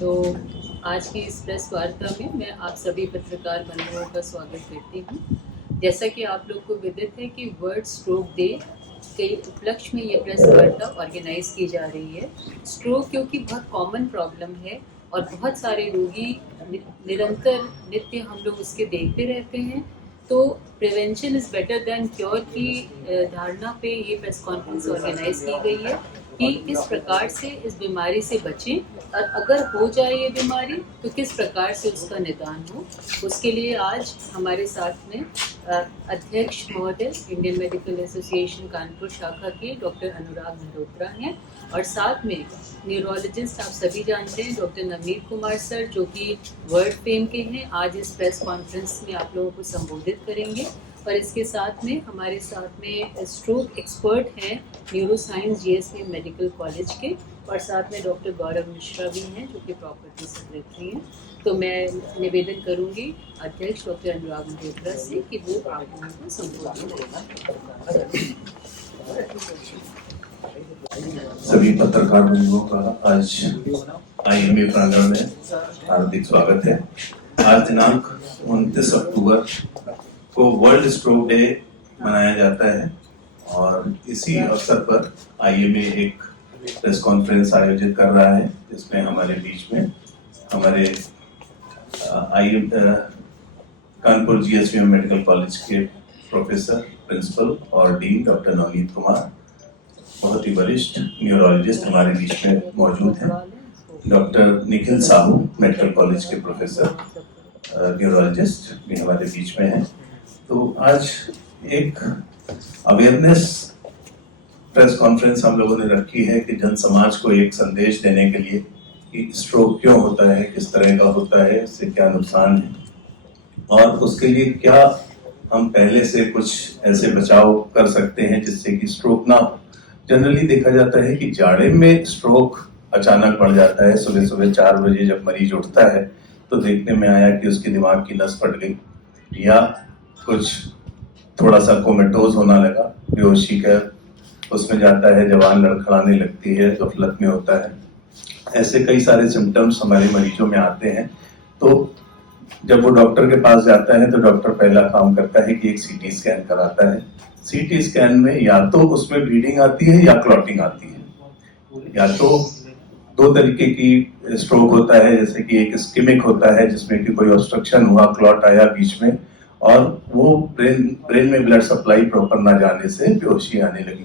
तो आज की इस प्रेस वार्ता में मैं आप सभी पत्रकार बंधुओं का स्वागत करती हूँ। जैसा कि आप लोग को विदित है कि वर्ल्ड स्ट्रोक डे के उपलक्ष्य में ये प्रेस वार्ता ऑर्गेनाइज की जा रही है। स्ट्रोक क्योंकि बहुत कॉमन प्रॉब्लम है और बहुत सारे रोगी निरंतर नित्य हम लोग उसके देखते रहते हैं, तो prevention is better than cure की धारणा पे ये प्रेस कॉन्फ्रेंस ऑर्गेनाइज की गई है कि किस प्रकार से इस बीमारी से बचें और अगर हो जाए ये बीमारी तो किस प्रकार से उसका निदान हो। उसके लिए आज हमारे साथ में अध्यक्ष महोदय इंडियन मेडिकल एसोसिएशन कानपुर शाखा के डॉक्टर अनुराग मल्होत्रा हैं और साथ में न्यूरोलॉजिस्ट आप सभी जानते हैं डॉक्टर नवनीत कुमार सर, जो कि वर्ल्ड फेम के हैं, आज इस प्रेस कॉन्फ्रेंस में आप लोगों को संबोधित करेंगे। और इसके साथ में हमारे साथ में स्ट्रोक एक्सपर्ट हैं neuro science GSV medical college के, और साथ में डॉक्टर गौरव मिश्रा भी हैं जो कि प्रॉपर्टी सेक्रेटरी हैं। तो मैं निवेदन करूंगी अध्यक्ष डॉक्टर अनुराग मल्होत्रा से कि वो आप लोगों को संबोधित करें। सभी पत्रकार बंधुओं का आज आईएमए प्रांगण में हार्दिक स्वागत है। आज दिनांक 29 अक्टूबर को वर्ल्ड स्ट्रोक डे मनाया जाता है और इसी अवसर पर आईएमए एक प्रेस कॉन्फ्रेंस आयोजित कर रहा है, जिसमें हमारे बीच में हमारे कानपुर जीएसवी मेडिकल कॉलेज के प्रोफेसर, प्रिंसिपल और डीन डॉक्टर नवनीत कुमार, बहुत ही वरिष्ठ न्यूरोलॉजिस्ट हमारे बीच में मौजूद हैं। Doctor Nikhil Sahu medical college के प्रोफेसर न्यूरोलॉजिस्ट भी हमारे बीच में हैं। तो आज एक अवेयरनेस प्रेस कॉन्फ्रेंस हम लोगों ने रखी है कि जन समाज को एक संदेश देने के लिए कि स्ट्रोक क्यों होता है, किस तरह का होता है, इससे क्या नुकसान है और उसके लिए क्या हम पहले से कुछ ऐसे बचाव कर सकते हैं जिससे कि स्ट्रोक ना हो। जनरली देखा जाता है कि जाड़े में स्ट्रोक अचानक बढ़ जाता है। सुबह सुबह 4 बजे जब मरीज उठता है तो देखने में आया कि उसकी दिमाग की नस फट गई या कुछ थोड़ा सा कोमेटोज होना लगा, बेहोशी का उसमें जाता है, जवान लड़खड़ाने लगती है, गफलत में होता है। ऐसे कई सारे सिम्टम्स हमारे मरीजों में आते हैं। तो जब वो डॉक्टर के पास जाता है तो डॉक्टर पहला काम करता है कि एक सीटी स्कैन कराता है। सीटी स्कैन में या तो उसमें ब्लीडिंग आती है या क्लॉटिंग आती है। या तो 2 तरीके की स्ट्रोक होता है, जैसे कि एक इस्केमिक होता है जिसमें कि कोई ऑब्स्ट्रक्शन हुआ, क्लॉट आया बीच में और वो ब्रेन में ब्लड सप्लाई प्रॉपर ना जाने से बेहोशी आने लगी।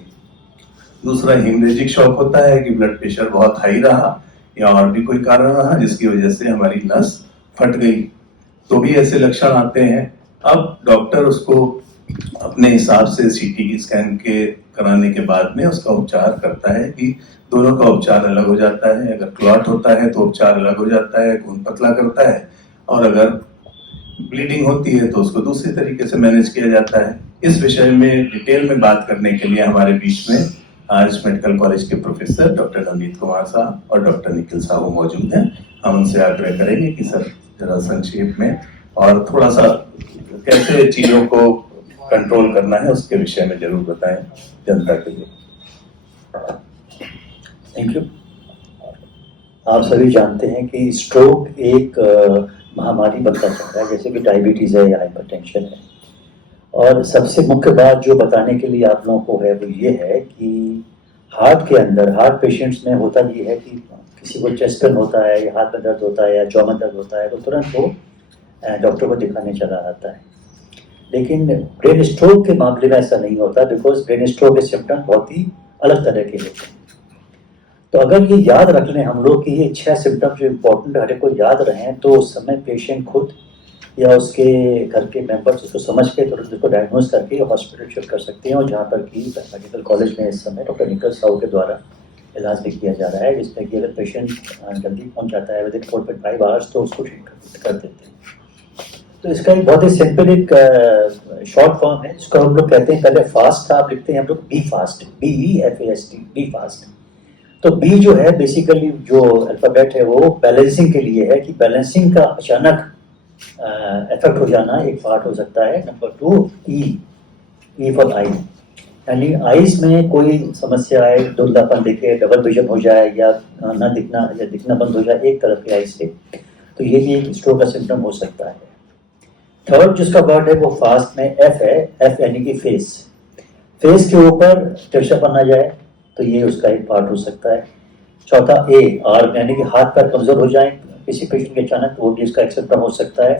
दूसरा हेमरेजिक शॉक होता है कि ब्लड प्रेशर बहुत हाई रहा या और भी कोई कारण रहा जिसकी वजह से हमारी नस फट गई, तो भी ऐसे लक्षण आते हैं। अब डॉक्टर उसको अपने हिसाब से सीटी स्कैन के कराने के बाद में उसका उपचार करता है कि दोनों का उपचार अलग हो जाता है। अगर क्लॉट होता है तो उपचार अलग हो जाता है, खून पतला करता है, और अगर ब्लीडिंग होती है तो उसको दूसरे तरीके से मैनेज किया जाता है। इस विषय में डिटेल में बात करने के लिए हमारे बीच में आज मेडिकल कॉलेज के प्रोफेसर डॉक्टर नवनीत कुमार साहब और डॉक्टर निखिल साहू मौजूद हैं। हम उनसे आग्रह करेंगे कि सर जरा संक्षेप में और थोड़ा सा कैसे चीजों को कंट्रोल करना है उसके विषय में जरूर बताएं जनता के लिए। Thank you. आप सभी जानते हैं कि स्ट्रोक एक महामारी बनता चल रहा है, जैसे कि डायबिटीज़ है या हाइपरटेंशन है। और सबसे मुख्य बात जो बताने के लिए आप लोगों को है वो ये है कि हार्ट के अंदर, हार्ट पेशेंट्स में होता ये है कि किसी को चेस्ट पेन होता है या हाथ में दर्द होता है या जॉ में दर्द होता है तो तुरंत वो डॉक्टर को दिखाने चला जाता है। लेकिन ब्रेन स्ट्रोक के मामले में ऐसा नहीं होता, बिकॉज ब्रेन स्ट्रोक के सिम्टम बहुत ही अलग तरह के होते हैं। तो अगर ये याद रख लें हम लोग कि ये 6 सिम्टम जो इम्पोर्टेंट हर एक को याद रहें तो उस समय पेशेंट खुद या उसके घर के मेंबर्स उसको समझ के तुरंत उसको डायग्नोज करके हॉस्पिटल शिफ्ट कर सकते हैं। और जहाँ पर कि मेडिकल कॉलेज में इस समय डॉक्टर निखिल साहू के द्वारा इलाज भी किया जा रहा है, जिसमें कि अगर पेशेंट जल्दी पहुँच जाता है विदिन 4.5 आवर्स तो उसको ठीक कर देते हैं। तो इसका एक बहुत ही सिंपल एक शॉर्ट फॉर्म है जिसको हम लोग कहते हैं, पहले फास्ट था, आप लिखते हैं हम लोग be fast, BEFAST, be fast. तो बी जो है बेसिकली जो अल्फ़ाबेट है वो बैलेंसिंग के लिए है कि बैलेंसिंग का अचानक इफेक्ट हो जाना एक पार्ट हो सकता है। नंबर 2 ई फॉर आई, यानी आइज में कोई समस्या है, धुंधलापन दिखे, डबल विजन हो जाए या न दिखना या दिखना बंद हो जाए एक तरफ की आइज से, तो ये भी एक स्ट्रोक का सिम्टम हो सकता है। थर्ड जिसका वर्ड है वो फास्ट में एफ है, एफ यानी कि फेस। फेस के ऊपर तिरछापन आ जाए तो ये उसका एक पार्ट हो सकता है। चौथा ए आर्म यानी कि हाथ पैर कमजोर हो जाए किसी पेशेंट के अचानक, वो भी इसका एक सिम्टम हो सकता है।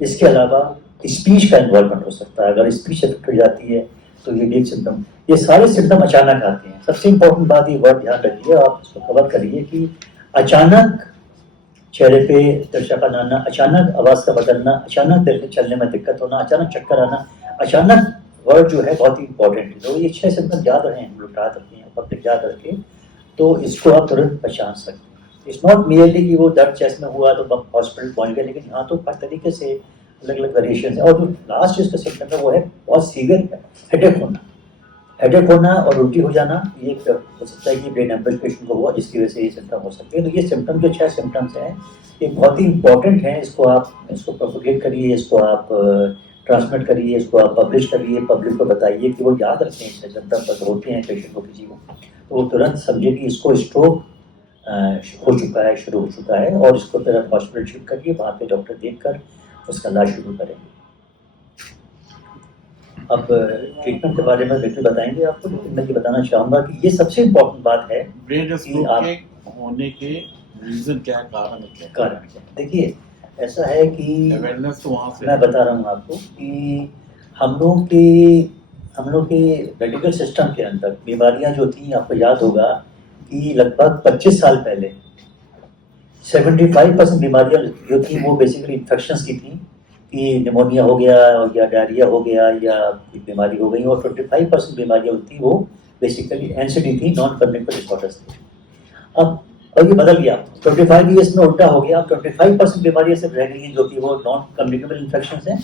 इसके अलावा स्पीच का इन्वॉल्वमेंट हो सकता है, अगर स्पीच इफेक्ट हो जाती है तो ये भी एक सिम्टम। ये सारे सिम्टम अचानक आते हैं। सबसे इंपॉर्टेंट बात ये वर्ड ध्यान रखिए, आप इसको कवर करिए कि अचानक चेहरे पे तिरछापन आना, अचानक आवाज का बदलना, अचानक दिल के चलने में दिक्कत होना, अचानक चक्कर आना, अचानक वर्ड जो है बहुत ही इंपॉर्टेंट है। तो ये 6 सिम्टम याद रहे, हम लोग याद रखें, पब्लिक याद रखें, तो इसको आप तुरंत पहचान सकते हैं। इट्स नॉट मियरली कि वो दर्द चेस्ट में हुआ तो हॉस्पिटल पहुंच गए, लेकिन यहाँ तो हर तरीके से अलग अलग वेरिएशन है। और जो लास्ट जिसका सिम्टम है वो है बहुत सीवियर हेडेक होना, हेडेक होना और उल्टी हो जाना। ये हो सकता है कि ब्रेन हेमरेज पेशेंट को हुआ जिसकी वजह से ये सिम्टम हो सकते हैं। तो ये सिम्टम जो 6 सिम्टम्स हैं ये बहुत ही इंपॉर्टेंट हैं। इसको आप इसको प्रोपोगेट करिए, इसको आप ट्रांसमिट करिए, इसको आप पब्लिश करिए, पब्लिक को बताइए कि वो याद रखें सिम्टम पर होते हैं पेशेंट को किसी को, तो वो तुरंत समझे कि इसको स्ट्रोक हो चुका है, शुरू हो चुका है, और इसको फिर आप हॉस्पिटल शिफ्ट करिए, वहाँ पे डॉक्टर देखकर उसका इलाज शुरू करेंगे। अब ट्रीटमेंट के बारे में बिल्कुल बताएंगे आपको, लेकिन मैं ये बताना चाहूँगा कि ये सबसे इम्पोर्टेंट बात है ब्रेन स्ट्रोक आप के होने के रीजन क्या है, कारण क्या है? कारण क्या है। देखिए ऐसा है कि अवेयरनेस तो वहाँ से मैं बता रहा हूँ आपको कि हम लोग के मेडिकल सिस्टम के अंदर बीमारियां जो थी, आपको याद होगा कि लगभग 25 साल पहले 75% बीमारियां जो थी वो बेसिकली इन्फेक्शंस की थी, कि निमोनिया हो गया या डायरिया हो गया या बीमारी हो गई, और 25% बीमारियां थी वो बेसिकली एनसीडी थी, नॉन कम्युनिकेबल डिसऑर्डर्स थी। अब और ये बदल गया, 25 ईयर्स में उल्टा हो गया। 25% बीमारियां सिर्फ रह गई हैं जो कि वो नॉन कम्युनिकेबल इन्फेक्शंस हैं,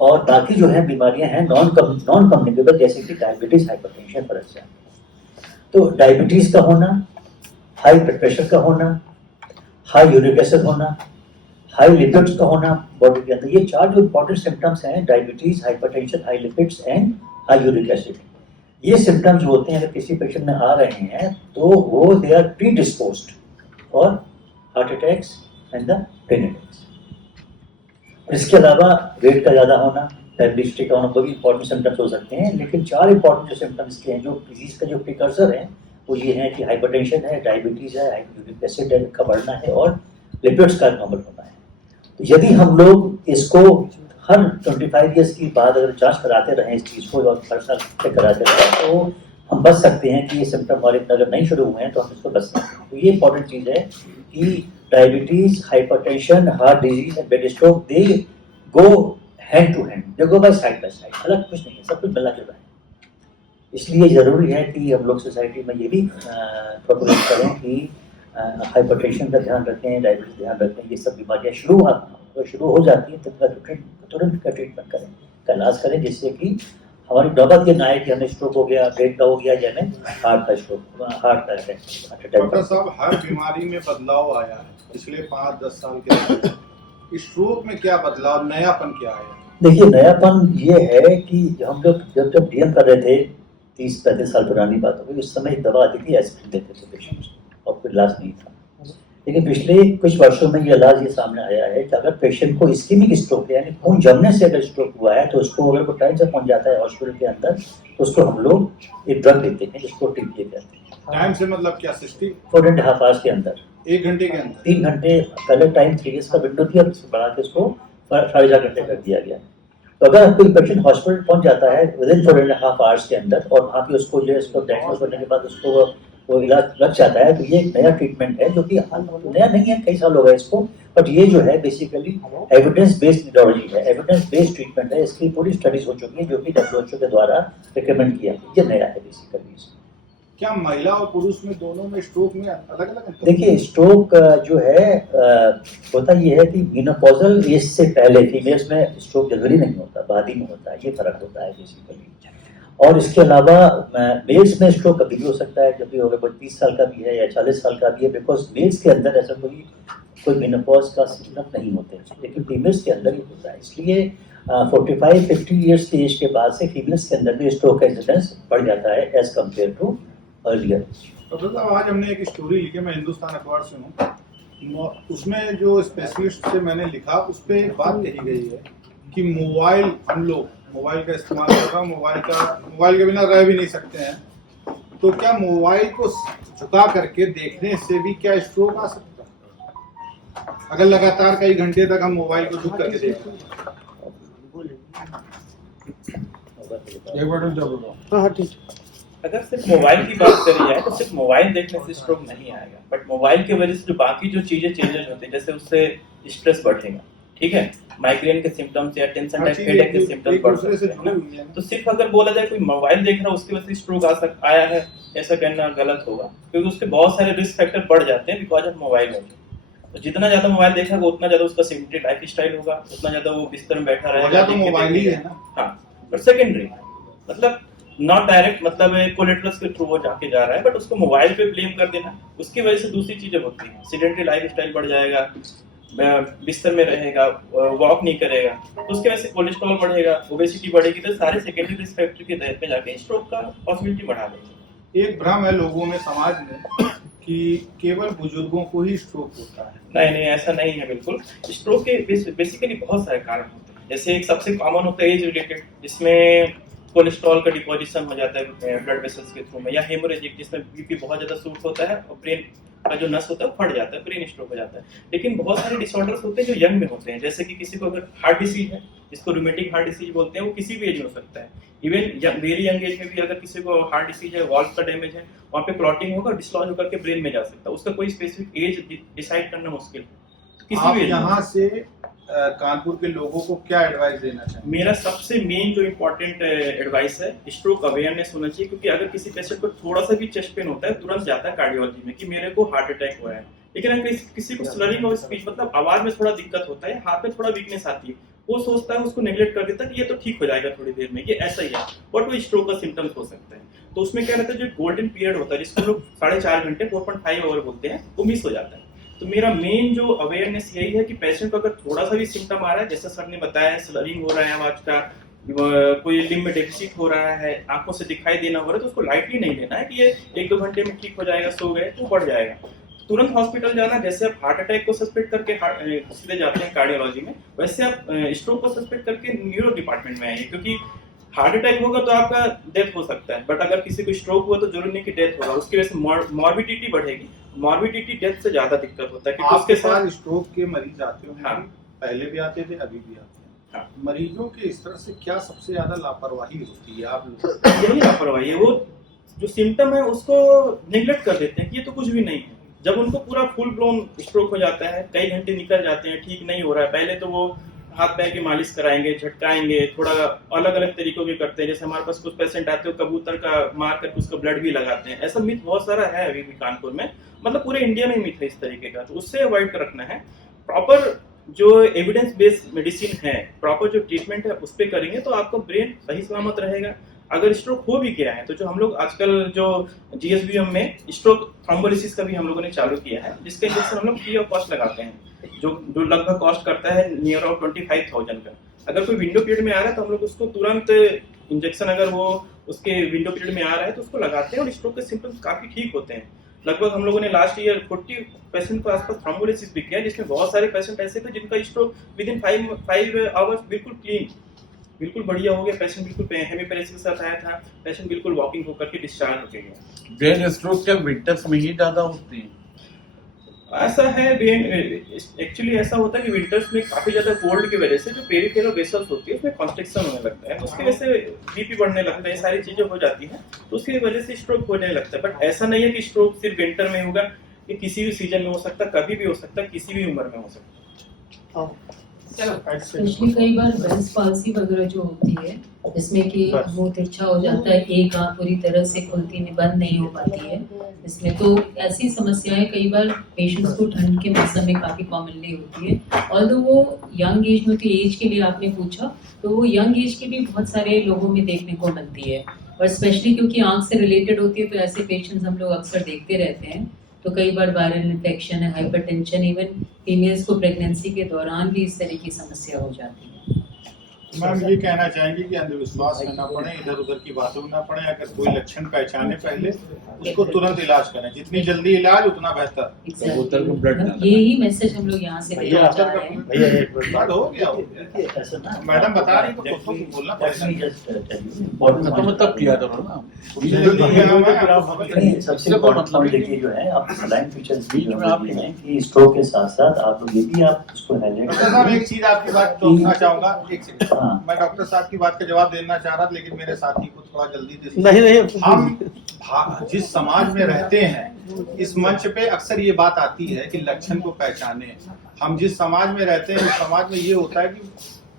और बाकी जो है बीमारियां हैं नॉन कम्युनिकेबल, जैसे कि डायबिटीज, हाइपरटेंशन, फॉर एग्जाम्पल। तो डायबिटीज का होना, हाई ब्लड प्रेशर का होना, हाई यूरिक एसिड होना, हाई लिपिड्स का होना बॉडी के अंदर, ये 4 जो इंपॉर्टेंट सिम्टम्स हैं, diabetes, hypertension, high lipids and high uric acid. ये सिम्टम्स जो होते हैं अगर किसी पेशेंट में आ रहे हैं तो वो they are predisposed for heart attacks and the brain attacks. इसके अलावा वेट का ज़्यादा होना, डायबिटीज का होना, वो भी इंपॉर्टेंट सिम्टम्स हो सकते हैं। लेकिन 4 इंपॉर्टेंट जो सिम्टम्स के हैं, जो डिजीज का जो प्रिकर्सर है, वो ये है कि हाइपरटेंशन है, डायबिटीज है, यूरिक एसिड का बढ़ना है, और लिपिड्स का नॉर्मल होना है। तो यदि हम लोग इसको हर 25 ईयर्स की बाद अगर जांच कराते रहें इस चीज़ को, और हर साल चेक कराते रहें, तो हम बच सकते हैं कि ये सिम्टम हमारे अगर नहीं शुरू हुए हैं तो हम इसको बच सकते हैं। तो ये इंपॉर्टेंट चीज़ है कि diabetes, hypertension, heart disease and brain stroke, they go hand to hand, they go by side, अलग कुछ नहीं है, सब कुछ मिला जुला है। इसलिए ज़रूरी है कि हम लोग सोसाइटी में ये भी प्रोपोगेट करें कि हाइपरटेंशन का ध्यान रखें, डायबिटीज ध्यान रखें। ये सब बीमारियाँ शुरू हो जाती है तो तुरंत का ट्रीटमेंट करें, का इलाज करें, जिससे कि हमारी नौबत ये ना आए कि हमें स्ट्रोक हो गया, ब्रेन का हो गया, या हमें हार्ट का अटैक। डॉक्टर साहब, हर बीमारी में बदलाव आया है पिछले 5-10 साल के अंदर। स्ट्रोक में क्या बदलाव, नयापन क्या आया? देखिए नयापन ये है कि हम लोग जब डीएम कर रहे थे, 30-35 साल पुरानी बात हो गई, उस समय एक दवा आती थी, एस्पिरिन देते थे पेशेंट्स, और कोई इलाज नहीं था। लेकिन पिछले कुछ वर्षों में ये इलाज ये सामने आया है कि अगर पेशेंट को इस्केमिक स्ट्रोक है, यानी खून जमने से अगर स्ट्रोक हुआ है, तो उसको अगर वो टाइम से पहुंच जाता है हॉस्पिटल के अंदर, तो उसको हम लोग एक ड्रग देते हैं जिसको टीपीए कहते हैं। टाइम से मतलब क्या, 4.5 आवर्स के अंदर, 1 घंटे के अंदर? 3 घंटे पहले टाइम 3 डेज का विंडो थी, अब इसको बढ़ा के इसको 4.5 घंटे कर दिया गया। तो अगर कोई पेशेंट हॉस्पिटल पहुंच जाता है विदिन 4.5 आवर्स के अंदर, और वहाँ पे उसको जो इसको डायग्नोज करने के बाद उसको वो इलाज लग जाता है, तो ये एक नया ट्रीटमेंट है जो कि नया नहीं है, कई साल हो गए इसको, बट ये जो है बेसिकली एविडेंस बेस्ड न्यूरोलॉजी है, एविडेंस बेस्ड ट्रीटमेंट है। इसकी पूरी स्टडीज हो चुकी है जो कि WHO के द्वारा रिकमेंड किया, ये नया है बेसिकली। क्या महिला और पुरुष में दोनों में स्ट्रोक में अलग अलग? देखिए स्ट्रोक जो है होता ये है कि मेनोपॉजल एज से पहले फीमेल्स में स्ट्रोक जल्दी नहीं होता, बाद ही में होता है, ये फर्क होता है बेसिकली। और इसके अलावा मेल्स में स्ट्रोक कभी भी हो सकता है, जब भी होगा, कोई 30 साल का भी है या 40 साल का भी है, बिकॉज मेल्स के अंदर ऐसा कोई मेनोपॉज का सिम्टम नहीं होते, लेकिन फीमेल्स के अंदर ही होता है। इसलिए 45-50 ईयर्स की एज के बाद से फीमेल्स के अंदर भी स्ट्रोक का इंसिडेंस बढ़ जाता है as compare to earlier. Doctor साहब, आज हमने एक स्टोरी लिखी, मैं हिंदुस्तान अखबार से हूँ, उसमें जो स्पेशलिस्ट से मैंने लिखा उस पर एक बात कही गई है कि मोबाइल, हम लोग मोबाइल का इस्तेमाल कर रहा हूँ, मोबाइल के बिना रह भी नहीं सकते हैं, तो क्या मोबाइल को झुका करके देखने से भी क्या स्ट्रोक आ सकता है, अगर लगातार कई घंटे तक हम मोबाइल को झुक करके देख रहे हैं? हाँ ठीक। अगर सिर्फ मोबाइल की बात करी जाए तो सिर्फ मोबाइल देखने से स्ट्रोक नहीं आएगा, बट मोबाइल की वजह से जो बाकी जो चीजें चेंजेस होती है, जैसे उससे स्ट्रेस बढ़ेगा, ठीक है, माइग्रेन के सिम्टम्स या टेंशन टाइप हेडेक के सिम्टम्स बढ़ सकते हैं। तो सिर्फ अगर बोला जाए कोई मोबाइल देख रहा है उसकी वजह से स्ट्रोक आया है, ऐसा कहना गलत होगा, क्योंकि उसके बहुत सारे रिस्क फैक्टर बढ़ जाते हैं बिकॉज ऑफ मोबाइल। तो जितना ज्यादा मोबाइल देखेगा उतना ज्यादा उसका सिम्पटरी लाइफ स्टाइल होगा, उतना ज्यादा वो बिस्तर में बैठा रहेगा, तो मोबाइल ही है ना। हाँ, बट सेकेंडरी मतलब नॉट डायरेक्ट, मतलब कोलेटरल्स के थ्रू वो जाके जा रहा है, बट उसको मोबाइल पे ब्लेम कर देना, उसकी वजह से दूसरी चीजें होती हैं, सीडेंटरी लाइफ स्टाइल बढ़ जाएगा, बिस्तर में रहेगा, वॉक नहीं करेगा, तो उसकी वजह से कोलेस्ट्रॉल बढ़ेगा, ओबेसिटी बढ़ेगी, तो सारे सेकेंडरी रिस्क फैक्टर के तहत में जाके स्ट्रोक का पॉसिबिलिटी बढ़ा देगा। एक भ्रम है लोगों में, समाज में, कि केवल बुजुर्गों को ही स्ट्रोक होता है। नहीं, ऐसा नहीं है बिल्कुल। स्ट्रोक के बेसिकली बहुत सारे कारण होते हैं, जैसे एक सबसे कॉमन होता है एज रिलेटेड, जिसमें कोलेस्ट्रॉल का डिपोजिशन हो जाता है ब्लड वेसल्स के थ्रू में, या हेमोरेजिक जिसमें बीपी बहुत ज्यादा सूट होता है और ब्रेन का जो नस होता है फट जाता है, ब्रेन स्ट्रोक हो जाता है। लेकिन बहुत सारे डिसऑर्डर्स होते हैं जो यंग में होते हैं, जैसे कि किसी को अगर हार्ट डिसीज है, जिसको रूमेटिक हार्ट डिसीज बोलते हैं, वो किसी भी एज में हो सकता है, इवन वेरी यंग एज में भी अगर किसी को हार्ट डिसीज है, वॉल्व का डैमेज है, वहाँ पे क्लॉटिंग होगा, डिसलॉज होकर के ब्रेन में जा सकता है, उसका कोई स्पेसिफिक एज डिसाइड करना मुश्किल है। किसी आप भी यहाँ से कानपुर के लोगों को क्या एडवाइस देना चाहिए? मेरा सबसे मेन जो इम्पोर्टेंट एडवाइस है, स्ट्रोक अवेयरनेस होना चाहिए, क्योंकि अगर किसी पेशेंट को थोड़ा सा भी चेस्ट पेन होता है तुरंत जाता है कार्डियोलॉजी में कि मेरे को हार्ट अटैक हुआ है। लेकिन अगर किसी को स्लरिंग ऑफ स्पीच, मतलब आवाज में थोड़ा दिक्कत होता है, हाथ में थोड़ा वीकनेस आती है, वो सोचता है, उसको नेग्लेक्ट कर देता है कि ये तो ठीक हो जाएगा थोड़ी देर में, ये ऐसा ही है, बट वो स्ट्रोक का सिम्टम्स हो सकते हैं। तो उसमें क्या रहता है, जो गोल्डन पीरियड होता है जिसको लोग 4.5 घंटे 4.5 आवर बोलते हैं, वो मिस हो जाता है। तो मेरा मेन जो अवेयरनेस यही है कि पेशेंट को अगर थोड़ा सा भी सिम्टम आ रहा है, जैसे सर ने बताया, स्लरिंग हो रहा है आवाज का, कोई लिम्ब में डेफिसिट हो रहा है, आंखों से दिखाई देना हो रहा है, तो उसको लाइटली नहीं लेना है कि ये 1-2 घंटे में ठीक हो जाएगा, सो गए तो बढ़ जाएगा। तुरंत हॉस्पिटल जाना, जैसे आप हार्ट अटैक को सस्पेक्ट करके सीधे जाते हैं कार्डियोलॉजी में, वैसे आप स्ट्रोक को सस्पेक्ट करके न्यूरो डिपार्टमेंट में आएंगे, क्योंकि हार्ट अटैक होगा तो आपका डेथ हो सकता है, बट अगर किसी को स्ट्रोक हुआ तो जरूरी नहीं कि डेथ होगा, उसकी वजह से मॉर्बिडिटी बढ़ेगी, मॉर्बिडिटी डेथ से ज्यादा दिक्कत होता है। क्योंकि उसके साथ स्ट्रोक के मरीज आते हैं, हाँ, पहले भी आते थे, अभी भी आते हैं, हाँ, मरीजों के इस तरह से क्या सबसे ज्यादा लापरवाही होती है? आप लोग यही लापरवाही है, वो जो सिम्टम है उसको निगलेक्ट कर देते हैं कि ये तो कुछ भी नहीं है। जब उनको पूरा फुल ब्लोन स्ट्रोक हो जाता है, कई घंटे निकल जाते हैं, ठीक नहीं हो रहा है, पहले तो वो हाथ पैर की मालिश कराएंगे, झटकाएंगे, थोड़ा अलग अलग तरीकों के करते हैं, जैसे हमारे पास कुछ पेशेंट आते हैं कबूतर का मार करके उसका ब्लड भी लगाते हैं, ऐसा मिथ बहुत सारा है अभी भी कानपुर में, मतलब पूरे इंडिया में मिथ है इस तरीके का, तो उससे अवॉइड कर रखना है। प्रॉपर जो एविडेंस बेस्ड मेडिसिन है, प्रॉपर जो ट्रीटमेंट है उस पर करेंगे तो आपका ब्रेन सही सलामत रहेगा। अगर स्ट्रोक हो भी गया है तो जो हम लोग आजकल जो GSBM में स्ट्रोक थ्रोम्बोलिसिस का भी हम लोगों ने चालू किया है, जिसका इंजेक्शन हम लोग फ्री ऑफ कॉस्ट लगाते हैं, जो लगभग कॉस्ट करता है नियर अबाउट 25,000 का। अगर कोई विंडो पीरियड में आ रहा है तो हम लोग उसको तुरंत इंजेक्शन, अगर वो उसके विंडो पीरियड में आ रहा है तो उसको लगाते हैं, और स्ट्रोक के सिम्टम्स काफी ठीक होते हैं। लगभग हम लोगों ने लास्ट ईयर 40 पेशेंट को आसपास थ्रोम्बोलिसिस भी किया, जिसमें बहुत सारे पेशेंट ऐसे थे जिनका स्ट्रोक विदिन 5 आवर्स बिल्कुल क्लीन, बिल्कुल बढ़िया हो गया, पेशेंट बिल्कुल हेमीपेरेसिस के साथ आया था, पेशेंट बिल्कुल वॉकिंग होकर के डिस्चार्ज हो गया। ब्रेन स्ट्रोक क्या विंटर्स में ही ज्यादा होती है? ऐसा है, एक्चुअली ऐसा होता है कि विंटर्स में काफी ज्यादा कोल्ड की वजह से जो पेरिफेरल वेसल्स होती है उसमें कॉन्स्ट्रिक्शन होने लगता है, उसकी वजह से बीपी बढ़ने लगता है, सारी चीजें हो जाती हैं, तो उसकी वजह से स्ट्रोक होने लगता है। बट ऐसा नहीं है कि स्ट्रोक सिर्फ विंटर में होगा, ये किसी भी सीजन में हो सकता है, कभी भी हो सकता है, किसी भी उम्र में हो सकता है। स्पेशली कई बार ब्रेस्ट पाल्सी वगैरह जो होती है, जिसमें कि मुंह तिरछा हो जाता है, एक आंख पूरी तरह से खुलती नहीं, बंद नहीं हो पाती है इसमें, तो ऐसी समस्याएं कई बार पेशेंट्स को ठंड के मौसम में काफ़ी कॉमनली होती है। और तो वो यंग एज में, तो एज के लिए आपने पूछा, तो वो यंग एज के भी बहुत सारे लोगों में देखने को मिलती है। और स्पेशली क्योंकि आंख से रिलेटेड होती है तो ऐसे पेशेंट्स हम लोग अक्सर देखते रहते हैं। तो कई बार वायरल इन्फेक्शन है, हाइपरटेंशन, इवन फीमेल्स को प्रेगनेंसी के दौरान भी इस तरह की समस्या हो जाती है। मैम ये कहना चाहेंगे कि अंधविश्वास में ना पड़े, इधर उधर की बातों में ना पड़े, अगर कोई लक्षण पहचाने पहले उसको तुरंत इलाज करें, जितनी जल्दी इलाज उतना बेहतर। बोतल में ब्लड डालना। यही मैसेज हम लोग यहाँ से भैया, देना चाह रहे हैं। भैया एक मिनट बात हो गया हो। देखिए, ऐसा ना मैडम बता रही तो खुद को बोलना पड़ेगा। तो मतलब किया करो ना। नहीं, सबसे इम्पोर्टेंट पॉइंट देखिए जो है आप सलाइन फीचर्स भी जो हैं कि स्ट्रोक के साथ साथ आप लोग ये भी आप उसको हाईलाइट डॉक्टर साहब एक चीज आपकी बात टोकना चाहूंगा, एक सेकंड। हाँ। मैं डॉक्टर साहब की बात का जवाब देना चाह रहा था, लेकिन मेरे साथी को थोड़ा जल्दी दे। नहीं हम जिस समाज में रहते हैं, इस मंच पे अक्सर ये बात आती है कि लक्षण को पहचाने। हम जिस समाज में रहते हैं उस समाज में ये होता है कि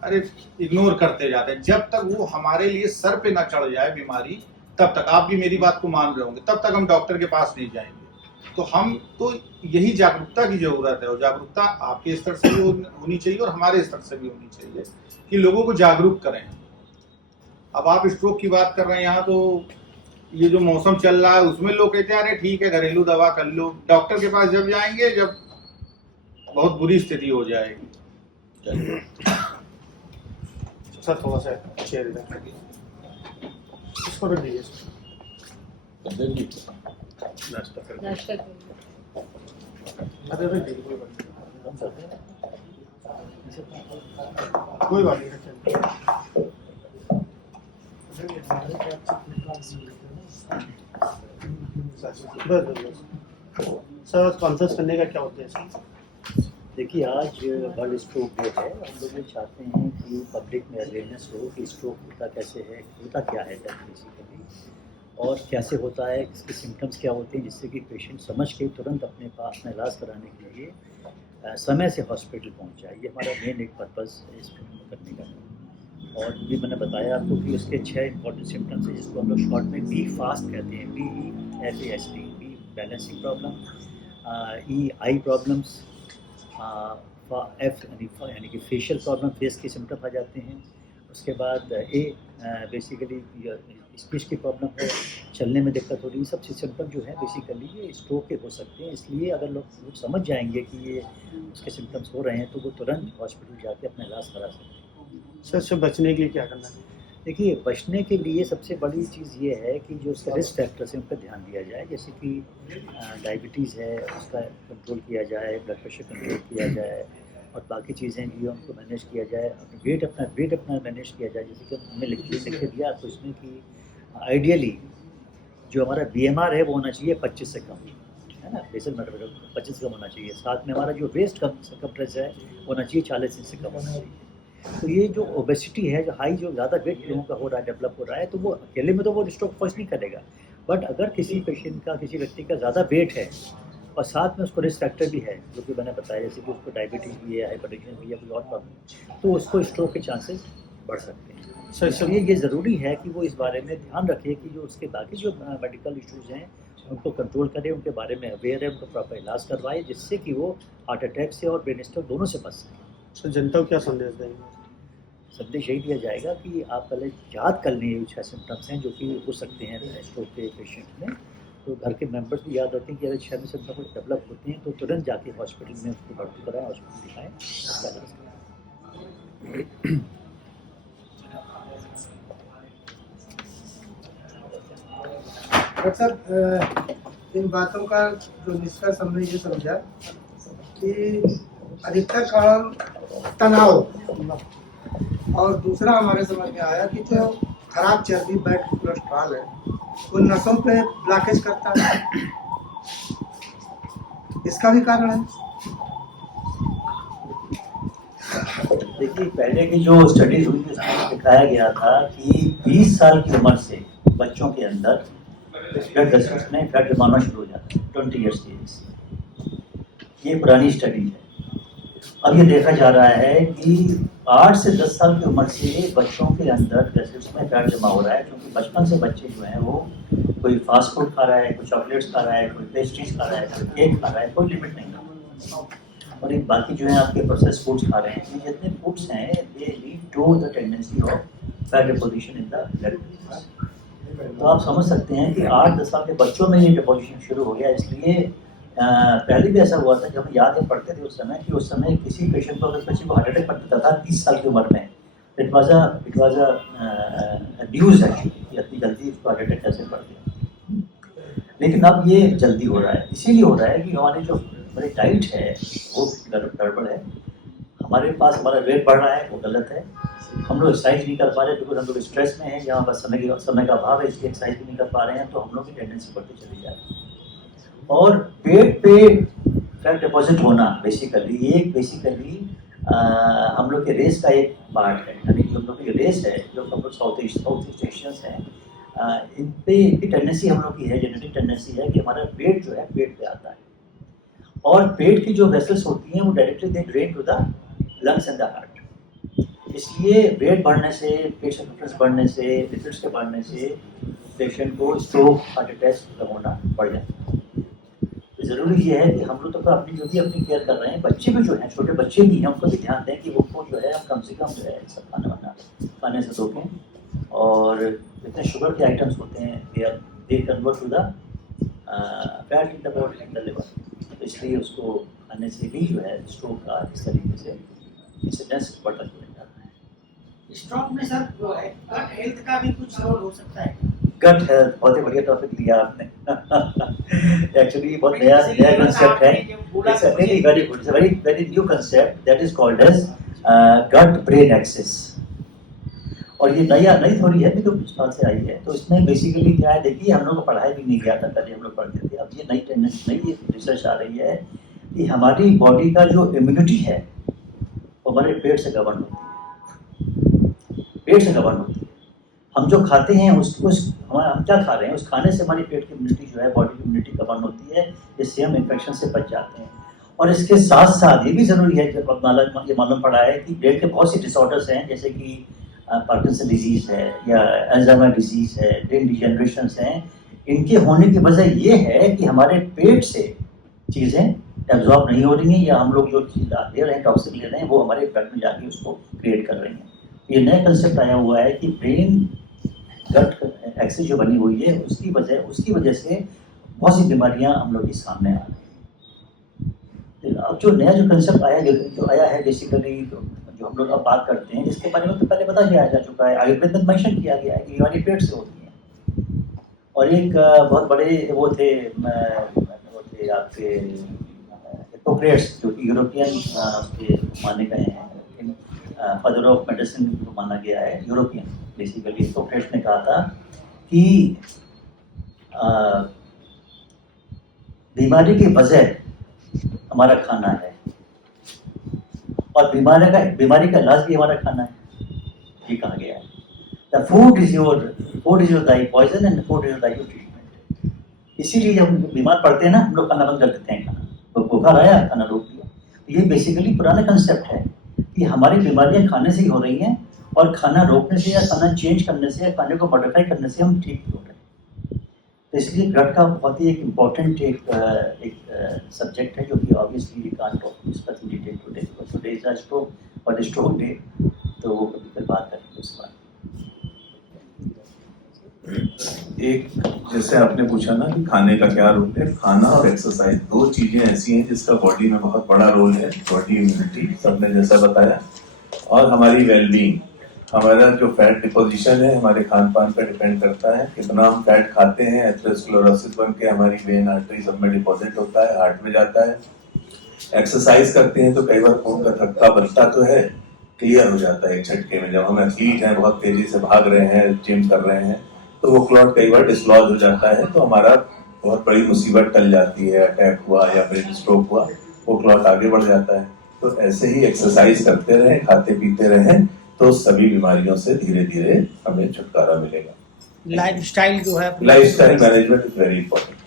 अरे इग्नोर करते जाते हैं। जब तक वो हमारे लिए सर पे ना चढ़ जाए बीमारी, तब तक, आप भी मेरी बात को मान रहे होंगे, तब तक हम डॉक्टर के पास नहीं जाएंगे। तो हम तो यही जागरूकता की जरूरत है, और जागरूकता आपके स्तर से भी होनी चाहिए और हमारे स्तर से भी होनी चाहिए कि लोगों को जागरूक करें। अब आप स्ट्रोक की बात कर रहे हैं यहाँ, तो ये जो मौसम चल रहा है उसमें लोग कहते हैं अरे ठीक है घरेलू दवा कर लो। डॉक्टर के पास जब जाएंगे जब बहुत बुरी स्थिति हो जाएगी। सर थोड़ा सा चेयर इसको रख दीजिए। नाश्ता करें। अरे रख दीजिए, कोई बात नहीं। सर कॉन्फ्रेंस करने का क्या उद्देश्य है? देखिए, आज वर्ल्ड स्ट्रोक डे है। हम लोग ये चाहते हैं कि पब्लिक में अवेयरनेस हो कि स्ट्रोक होता कैसे है, होता क्या है बेसिकली, और कैसे होता है, इसके सिम्टम्स क्या होते हैं, जिससे कि पेशेंट समझ के तुरंत अपने पास में इलाज कराने के लिए समय से हॉस्पिटल पहुंच जाए। ये हमारा मेन एक पर्पज़ है इस फिल्म करने का। और भी मैंने बताया आपको कि उसके 6 इंपॉर्टेंट सिम्टम्स हैं, जिसको हम लोग शॉर्ट में बी फास्ट कहते हैं। BEFAST, B balancing problem, E eye problems, F यानी कि फेशियल प्रॉब्लम, फेस के सिम्टम आ जाते हैं। उसके बाद A बेसिकली स्पीच की प्रॉब्लम है, चलने में दिक्कत हो रही है। सब सिम्टम जो है बेसिकली ये स्ट्रोक के हो सकते हैं। इसलिए अगर लोग समझ जाएंगे कि ये उसके सिम्टम्स हो रहे हैं तो वो तुरंत हॉस्पिटल जाके अपना इलाज करा सकते हैं। सर इससे बचने के लिए क्या करना है? देखिए, बचने के लिए सबसे बड़ी चीज़ ये है कि जो उसके रिस्क फैक्टर्स हैं उन पर ध्यान दिया जाए। जैसे कि डायबिटीज़ है, उसका कंट्रोल किया जाए, ब्लड प्रेशर कंट्रोल किया जाए, और बाकी चीज़ें जो उनको मैनेज किया जाए। अपना वेट अपना मैनेज किया जाए। जैसे कि हमने लिख के दिया तो इसमें कि आइडियली जो हमारा BMR है वो होना चाहिए 25 से कम, है ना। बेसल मेटाबॉलिज्म 25 से कम होना चाहिए। साथ में हमारा जो वेस्ट सर्कमफ्रेंस है होना चाहिए 40 इंच से कम होना चाहिए। तो ये जो ओबेसिटी है, जो हाई, जो ज़्यादा वेट लोगों का हो रहा है, डेवलप हो रहा है, तो वो अकेले में तो वो स्ट्रोक कॉज नहीं करेगा। बट अगर किसी पेशेंट का, किसी व्यक्ति का ज़्यादा वेट है और साथ में उसको रिस्क फैक्टर भी है, जो कि मैंने बताया, जैसे कि उसको डायबिटीज़ भी है, हाइपरटेंशन भी है, कोई और प्रॉब्लम, तो उसको स्ट्रोक के चांसेस बढ़ सकते हैं। सर इसलिए ये ज़रूरी है कि वो इस बारे में ध्यान रखे कि जो उसके बाकी जो मेडिकल इश्यूज़ हैं उनको कंट्रोल करे, उनके बारे में अवेयर है, उनको प्रॉपर इलाज करवाए, जिससे कि वो हार्ट अटैक से और ब्रेन स्ट्रोक दोनों से बच सकें। सर जनता को क्या संदेश देंगे? संदेश यही दिया जाएगा कि आप पहले याद कर लें 6 सिम्टम्स हैं जो कि हो सकते हैं स्ट्रोक के पेशेंट में। तो घर के मेंबर्स भी याद रखें कि अगर 6 सिम्टम डेवलप होते हैं तो तुरंत जाके हॉस्पिटल में उसको भर्ती कराएं, हॉस्पिटल दिखाएं। डॉक्टर साहब, इन बातों का जो निष्कर्ष हमने ये समझा कि अधिकतर कारण तनाव, और दूसरा हमारे समझ में आया कि जो खराब चर्बी, बैड कोलेस्ट्रॉल है, वो नसों पे ब्लॉकेज करता है, इसका भी कारण है। देखिए, पहले की जो स्टडीज हुई उसमें दिखाया गया था कि 20 साल की उम्र से बच्चों के अंदर ब्लड वेसल्स में फैट जमा होना शुरू हो जाता है 20 ईयर्स की एज से। ये पुरानी स्टडी है। अब ये देखा जा रहा है कि 8 से 10 साल की उम्र से बच्चों के अंदर वेसल्स में फैट जमा हो रहा है, क्योंकि बचपन से बच्चे जो हैं वो कोई फास्ट फूड खा रहा है, कोई चॉकलेट्स खा रहा है, कोई पेस्ट्रीज खा रहा है, कोई केक खा रहा है, कोई लिमिट नहीं है। और एक बाकी जो है आपके प्रोसेस फूड्स खा रहे हैं, ये जितने फूड्स हैं they lead to the tendency of fat deposition in the blood. तो आप समझ सकते हैं कि 8-10 साल के बच्चों में ये डिपोजिशन शुरू हो गया। इसलिए पहले भी ऐसा हुआ था, जब हम याद है पढ़ते थे उस समय किसी पेशेंट को, अगर बच्चे को हार्ट अटैक पड़ता था 30 साल की उम्र में, it was a news actually कि इतनी जल्दी उसको हार्ट अटैक कैसे पड़ गया। लेकिन अब ये जल्दी हो रहा है, इसीलिए हो रहा है कि हमारी जो हमारी डाइट है वो गड़बड़ है। हमारे पास हमारा वेट बढ़ रहा है, वो गलत है। हम लोग एक्सरसाइज नहीं कर पा रहे बिकॉज हम लोग स्ट्रेस में हैं, यहाँ पर समय का अभाव है, इसलिए एक्सरसाइज भी नहीं कर पा रहे हैं, तो हम लोग की टेंडेंसी बढ़ती चली जा रही है। और पेट पे फैट डिपॉजिट होना बेसिकली हम लोग के रेस का एक पार्ट है। यानी जो हम लोग की रेस है, जो हम लोग साउथ ईस्ट एशियंस हैं, इन पे इनकी टेंडेंसी हम लोग की है, जेनेटिक टेंडेंसी है कि हमारा वेट जो है पेट पे आता है, और पेट की जो वेसल्स होती हैं वो directly they drain to the lungs and the heart. इसलिए वेट बढ़ने से, पेट सर्कमफ्रेंस बढ़ने से, लिपिड्स के बढ़ने से पेशेंट को स्ट्रोक, हार्ट अटैक का होना बढ़ जाता है। तो ज़रूरी ये है कि हम लोग तो अपनी केयर कर रहे हैं, बच्चे भी जो हैं, छोटे बच्चे भी हैं, उनको भी ध्यान दें कि उनको जो है हम कम से कम जो है सब खाने से रोकें। और जितने शुगर के आइटम्स होते हैं they convert to the fat in the body in the liver, तो इसलिए उसको खाने से भी जो है स्ट्रोक का इस तरीके से इंसिडेंस बढ़ता चला जाता है। स्ट्रोक में सर गट हेल्थ का भी कुछ रोल हो सकता है? गट हेल्थ बहुत ही बढ़िया टॉपिक लिया आपने। एक्चुअली बहुत नया कंसेप्ट है, it's a very good, it's a very new concept that is called as gut brain axis. और ये नई थ्योरी है, तो कुछ साल से आई है। तो इसमें बेसिकली क्या है, देखिए हम लोग को पढ़ाई भी नहीं किया था, पहले हम लोग पढ़ते थे, अब ये नई रिसर्च आ रही है कि हमारी बॉडी का जो इम्यूनिटी है वो हमारे पेट से गवर्न होती है। हम जो खाते हैं हम क्या खा रहे हैं, उस खाने से हमारी पेट की इम्यूनिटी जो है, बॉडी की इम्यूनिटी गवर्न होती है, जिससे हम इन्फेक्शन से बच जाते हैं। और इसके साथ साथ ये भी ज़रूरी है, जब ये मालूम पड़ा है कि ब्रेन के बहुत सी डिसऑर्डर्स हैं, जैसे कि पार्किंसन डिजीज़ है या अल्जाइमर डिजीज़ है, ब्रेन डिजेनरेशंस हैं। इनके होने की वजह ये है कि हमारे पेट से चीज़ें एब्जॉर्ब नहीं हो रही हैं, या हम लोग जो चीज़ ले रहे हैं, टॉक्सिक ले रहे हैं, वो हमारे ब्लड में जाके उसको क्रिएट कर रही हैं। ये नया कंसेप्ट आया हुआ है कि ब्रेन गट एक्सिस जो बनी हुई है, उसकी वजह से बहुत सी बीमारियां हम लोग के सामने आ रही हैं। अब जो नया कंसेप्ट आया है बेसिकली जो हम लोग अब बात करते हैं, जिसके बारे में तो पहले पता जा चुका है, आयुर्वेद में मेंशन किया गया है कि बीमारी पेट से होती है। और एक बहुत बड़े वो थे आपके हिप्पोक्रेट्स, जो कि यूरोपियन के माने गए हैं, फादर ऑफ मेडिसिन को माना गया है, यूरोपियन। बेसिकली हिप्पोक्रेट्स ने कहा था कि बीमारी की वजह हमारा खाना है, और बीमारी का इलाज भी हमारा खाना है, ये कहा गया है। The food is your thy poison and food is your thy treatment. इसीलिए जब हम बीमार पड़ते हैं ना, हम लोग खाना बंद कर देते हैं, खाना तो बुखार आया, खाना रोक दिया। तो ये बेसिकली पुराना कंसेप्ट है कि हमारी बीमारियां खाने से ही हो रही हैं, और खाना रोकने से या खाना चेंज करने से या खाने को मॉडिफाई करने से हम ठीक हो रहे हैं। तो इसलिए गट का बहुत ही एक इम्पॉर्टेंट एक सब्जेक्ट है, जो कि obviously we can't talk discuss in detail today, but today is a stroke day, तो वो कभी फिर बात करेंगे उस बारे। एक जैसे आपने पूछा ना कि खाने का क्या रोल है, खाना और एक्सरसाइज दो चीजें ऐसी हैं जिसका बॉडी में बहुत बड़ा रोल है। बॉडी इम्यूनिटी सबने जैसा बताया, और हमारी वेलबींग, हमारा जो फैट डिपोजिशन है हमारे खान पान पर डिपेंड करता है। कितना हम फैट खाते हैं, एथेरोस्क्लेरोसिस बन के हमारी वेन, आर्टरी सब में डिपॉजिट होता है, हार्ट में जाता है। एक्सरसाइज करते हैं तो कई बार खून का थक्का बनता तो है, क्लियर हो जाता है एक झटके में। जब हम एथलीट हैं, बहुत तेजी से भाग रहे हैं, जिम कर रहे हैं, तो वो क्लॉट कई बार डिसलॉज हो जाता है, तो हमारा बहुत बड़ी मुसीबत टल जाती है। अटैक हुआ या ब्रेन स्ट्रोक हुआ, वो क्लॉट आगे बढ़ जाता है। तो ऐसे ही एक्सरसाइज करते रहें, खाते पीते रहें, तो सभी बीमारियों से धीरे धीरे हमें छुटकारा मिलेगा। लाइफस्टाइल जो है, lifestyle management is very important.